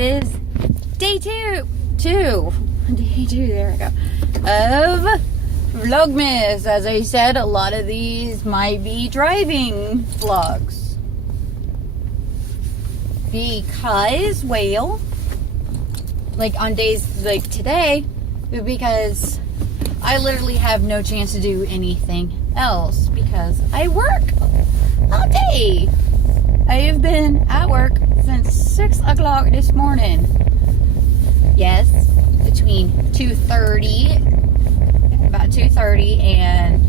is day two, there we go, of Vlogmas. As I said, a lot of these might be driving vlogs. Because, well, like on days like today, because I literally have no chance to do anything else because I work all day. I have been at work since 6 o'clock this morning. Yes, between about 2:30 and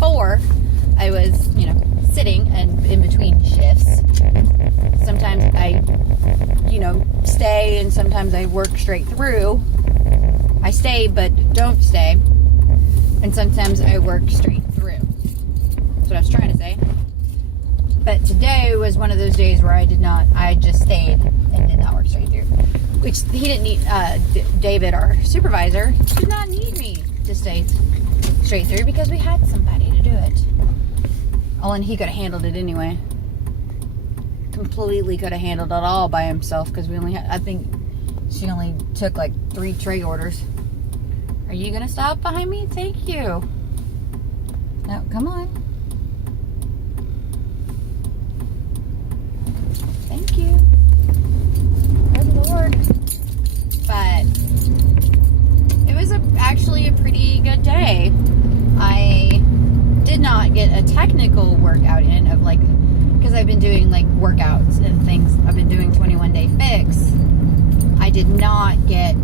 4, I was, sitting and in between shifts. Sometimes I, stay, and sometimes I work straight through. I stay but don't stay, and sometimes I work straight through. That's what I was trying to say. But today was one of those days where I just stayed and did not work straight through. Which he didn't need, David, our supervisor, did not need me to stay straight through because we had somebody to do it. Oh, and he could have handled it anyway. Completely could have handled it all by himself because I think she only took like 3 tray orders. Are you going to stop behind me? Thank you. No, come on. Thank you. Good Lord. But it was actually a pretty good day. I did not get a technical workout in of because I've been doing workouts and things. I've been doing 21-day fix. I did not get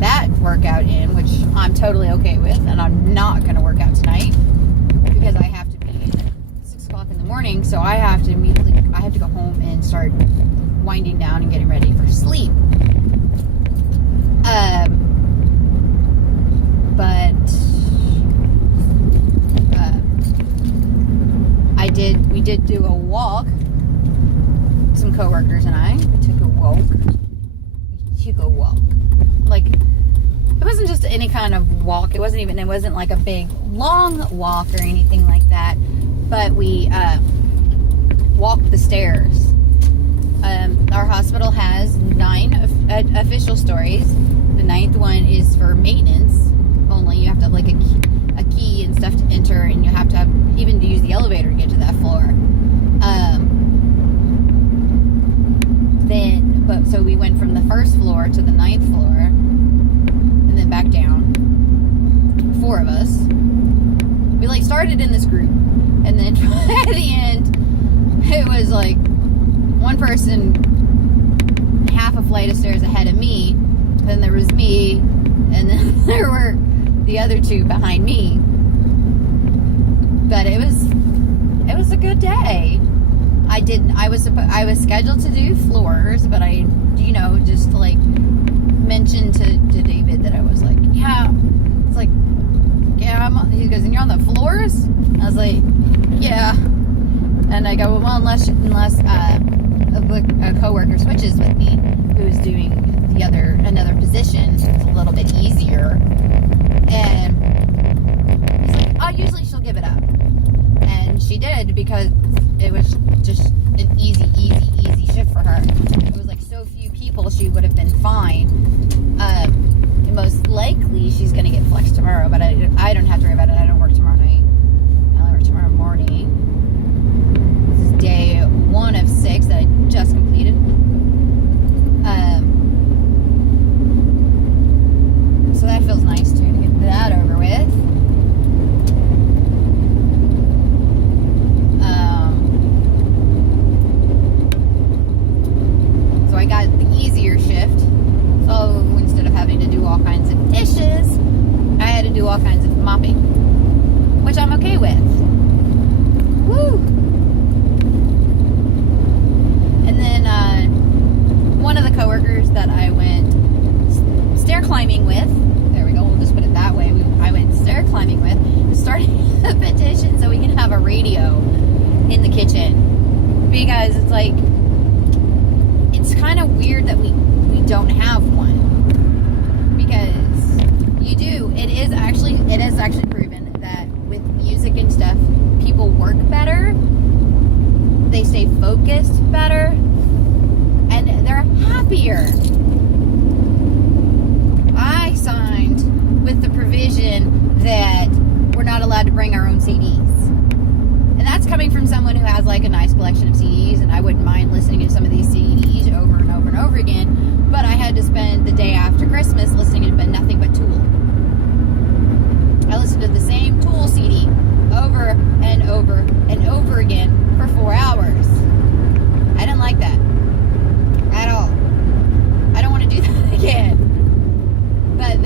that workout in, which I'm totally okay with, and I'm not going to work out tonight because I have to be at 6 o'clock in the morning, so I have to go home and start winding down and getting ready for sleep. We did do a walk. Some coworkers and I took a walk. It wasn't just any kind of walk. It wasn't like a big long walk or anything like that. But we walked the stairs. Our hospital has 9 official stories. The 9th one is for maintenance only. You have to have a key and stuff to enter, and you have to even to use the elevator to get to that floor. So we went from the 1st floor to the 9th floor, and then back down. 4 of us. We started in this group, and then at the end, it was one person half a flight of stairs ahead of me, then there was me, and then there were the other 2 behind me. But it was a good day. I was scheduled to do floors, but I just mentioned to David that I was he goes, and you're on the floors? I was like, yeah. And I go, well, unless a coworker switches with me who's doing another position, so it's a little bit easier. And he's like, oh, usually she'll give it up. And she did, because it was just an easy shift for her. It was so few people, she would have been fine. Most likely she's going to get flexed tomorrow, but I don't have to worry about it. I don't work tomorrow night. I only work tomorrow morning. This is day 1 of 6 that I just completed. So that feels nice too, to get that over with. So I got the easier shift. So instead of having to do all kinds of dishes, I had to do all kinds of mopping, which I'm okay with. Woo! And then one of the coworkers that I went stair climbing with, there we go, we'll just put it that way, I went stair climbing with, starting a petition so we can have a radio in the kitchen, because it's kind of weird that we don't have one, because you do. It is actually proven that with music and stuff, people work better, they stay focused better, and they're happier. I signed with the provision that we're not allowed to bring our own CDs. And that's coming from someone who has like a nice collection of CDs, and I wouldn't mind listening to some of these CDs over and over and over again, but I had to spend the day after Christmas listening to nothing but Tool. I listened to the same Tool CD over and over and over again for 4 hours. I didn't like that at all. I don't want to do that again. But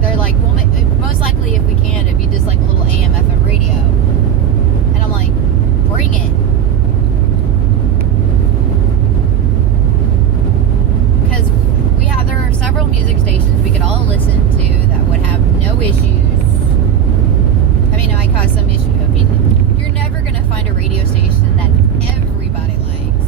they're like, well, most likely if we can, it'd be just like a little AM FM radio. And I'm like, bring it. Because there are several music stations we could all listen to that would have no issues. I mean, it might cause some issue. I mean, you're never going to find a radio station that everybody likes.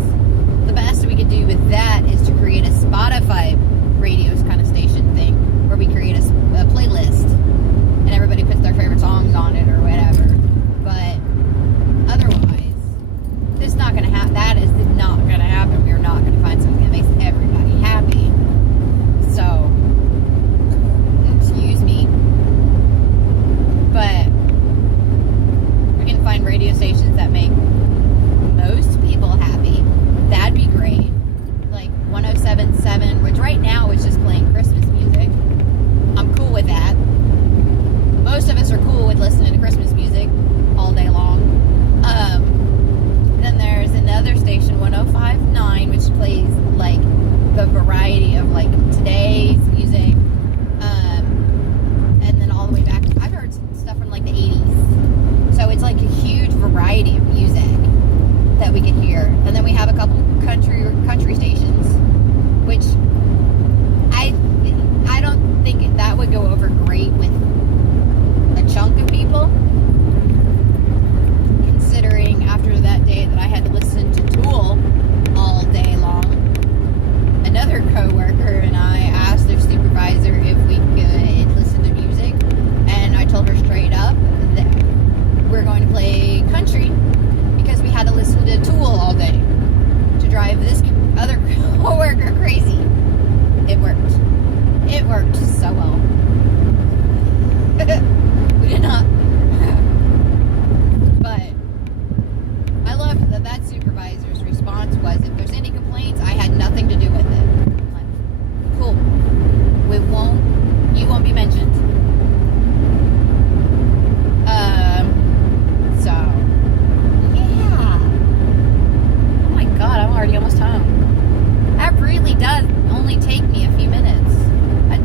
The best we could do with that is to create a Spotify radios kind of station thing, where we create a playlist and everybody puts their favorite songs on it or whatever. But otherwise, it's not going to happen. That is not going to happen. We're not going to find something that makes everybody happy. So, excuse me. But we can find radio stations that make most people happy. That'd be great. Like 107.7, which right now is just playing Christmas music. I'm cool with that. Most of us are cool with listening to Christmas music all day long. Then there's another station, 105.9, which plays like the variety of like today's music. And then all the way back, I've heard stuff from like the 80s. So it's like a huge variety of music that we can hear. And then we have a couple country stations, which I don't think that would go over great with a chunk of people, considering after that day that I had to listen to Tool all day long. Another coworker and I asked their supervisor if we could listen to music, and I told her straight up that we're going to play country because we had to listen to Tool all day to drive this other coworker crazy. It worked. It worked so well. We did not. But I loved that supervisor's response was, if there's any complaints, I had nothing to do with it. I'm like, cool. You won't be mentioned. So, yeah. Oh my God, I'm already almost home. That really does only take me a few minutes.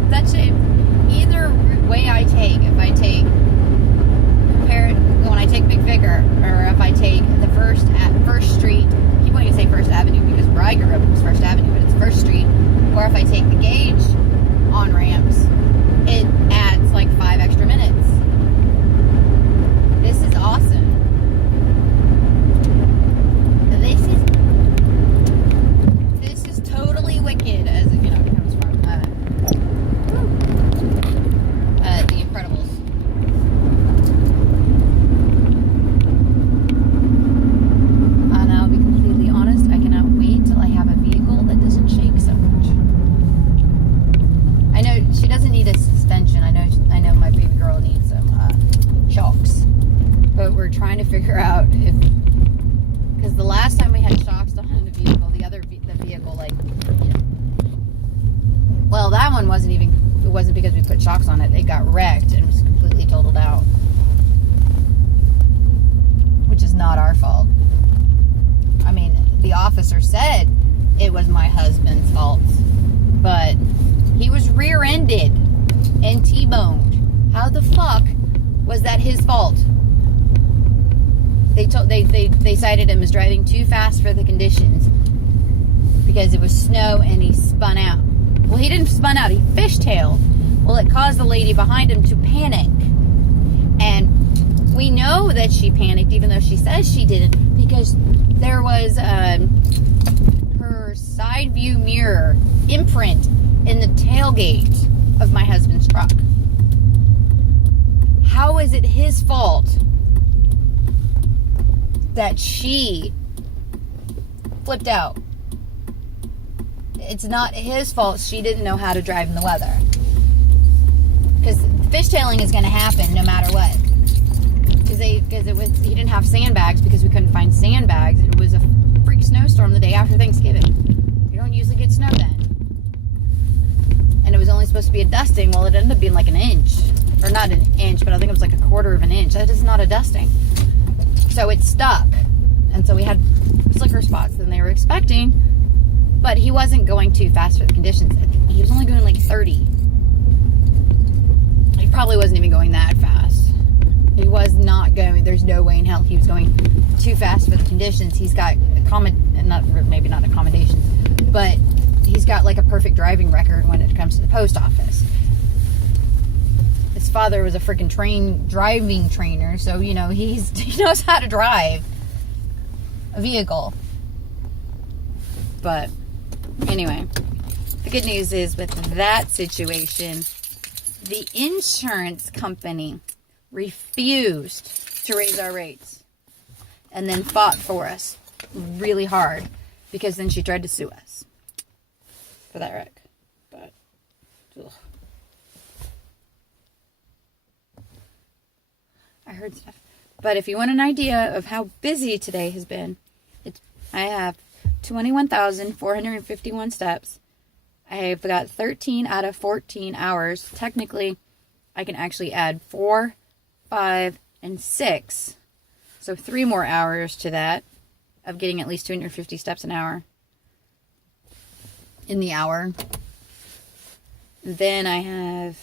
That's it. Either way I take, if I take when I take Big Vicar, or if I take the First Street, I keep wanting to say First Avenue because where I grew up was First Avenue, but it's First Street, or if I take the Gauge on ramps, it adds like 5 extra minutes. This is awesome. This is totally wicked, as you know, it comes from The Incredibles. And I'll be completely honest, I cannot wait till I have a vehicle that doesn't shake so much. I know she doesn't need a suspension. I know my baby girl needs some shocks. But we're trying to figure out if, because the last time we had shocks on the vehicle, the vehicle, like, well, that one it wasn't because we put shocks on it. It got wrecked and was completely totaled out, which is not our fault. I mean, the officer said it was my husband's fault, but he was rear-ended and T-boned. How the fuck was that his fault? They cited him as driving too fast for the conditions because it was snow and he spun out. Well, he didn't spun out, he fishtailed. Well, it caused the lady behind him to panic. And we know that she panicked, even though she says she didn't, because there was her side view mirror imprint in the tailgate of my husband's truck. How is it his fault that she flipped out? it's not his fault she didn't know how to drive in the weather. Because fishtailing is going to happen no matter what. Because he didn't have sandbags because we couldn't find sandbags. It was a freak snowstorm the day after Thanksgiving. You don't usually get snow then. And it was only supposed to be a dusting. Well, it ended up being like an inch. Or not an inch, but I think it was like a quarter of an inch. That is not a dusting. So it stuck. And so we had slicker spots than they were expecting. But he wasn't going too fast for the conditions. He was only going like 30. He probably wasn't even going that fast. He was not going, there's no way in hell he was going too fast for the conditions. He's got, maybe not accommodations, but he's got like a perfect driving record when it comes to the post office. His father was a freaking driving trainer, so, you know, he knows how to drive a vehicle. But anyway, the good news is with that situation, the insurance company refused to raise our rates and then fought for us really hard, because then she tried to sue us for that wreck. But ugh. I heard stuff. But if you want an idea of how busy today has been, I have 21,451 steps. I've got 13 out of 14 hours. Technically, I can actually add 4, 5, and 6. So 3 more hours to that of getting at least 250 steps an hour in the hour. Then I have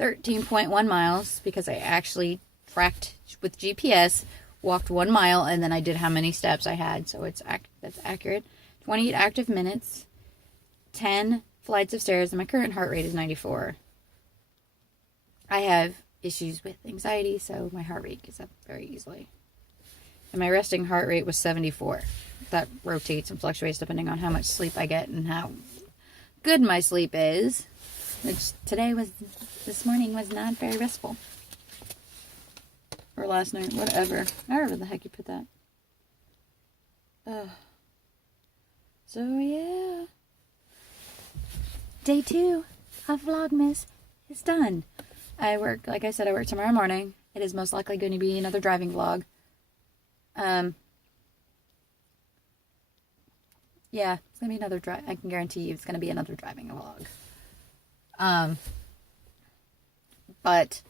13.1 miles because I actually tracked with GPS, walked 1 mile, and then I did how many steps I had. So that's accurate. 28 active minutes, 10 flights of stairs, and my current heart rate is 94. I have issues with anxiety, so my heart rate gets up very easily. And my resting heart rate was 74. That rotates and fluctuates depending on how much sleep I get and how good my sleep is. Which this morning was not very restful. Or last night, whatever. However the heck you put that. So yeah. Day 2 of Vlogmas is done. Like I said, I work tomorrow morning. It is most likely going to be another driving vlog. Yeah, it's going to be another I can guarantee you it's going to be another driving vlog. But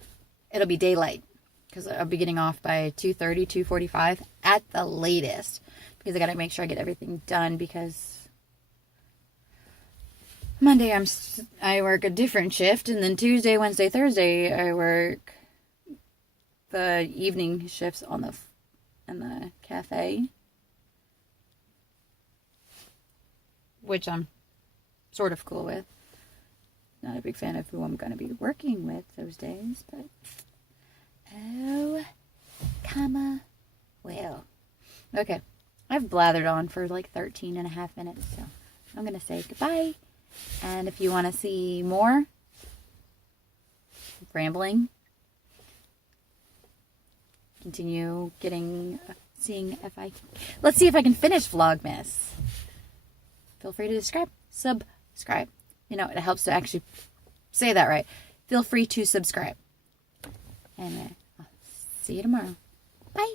it'll be daylight, because I'll be getting off by 2:30, 2:45 at the latest, because I got to make sure I get everything done, because Monday I work a different shift, and then Tuesday, Wednesday, Thursday I work the evening shifts in the cafe, which I'm sort of cool with. Not a big fan of who I'm going to be working with those days, but well. Okay, I've blathered on for like 13 and a half minutes, so I'm going to say goodbye. And if you want to see more rambling, continue let's see if I can finish Vlogmas. Feel free to subscribe. You know, it helps to actually say that right. Feel free to subscribe. And I'll see you tomorrow. Bye.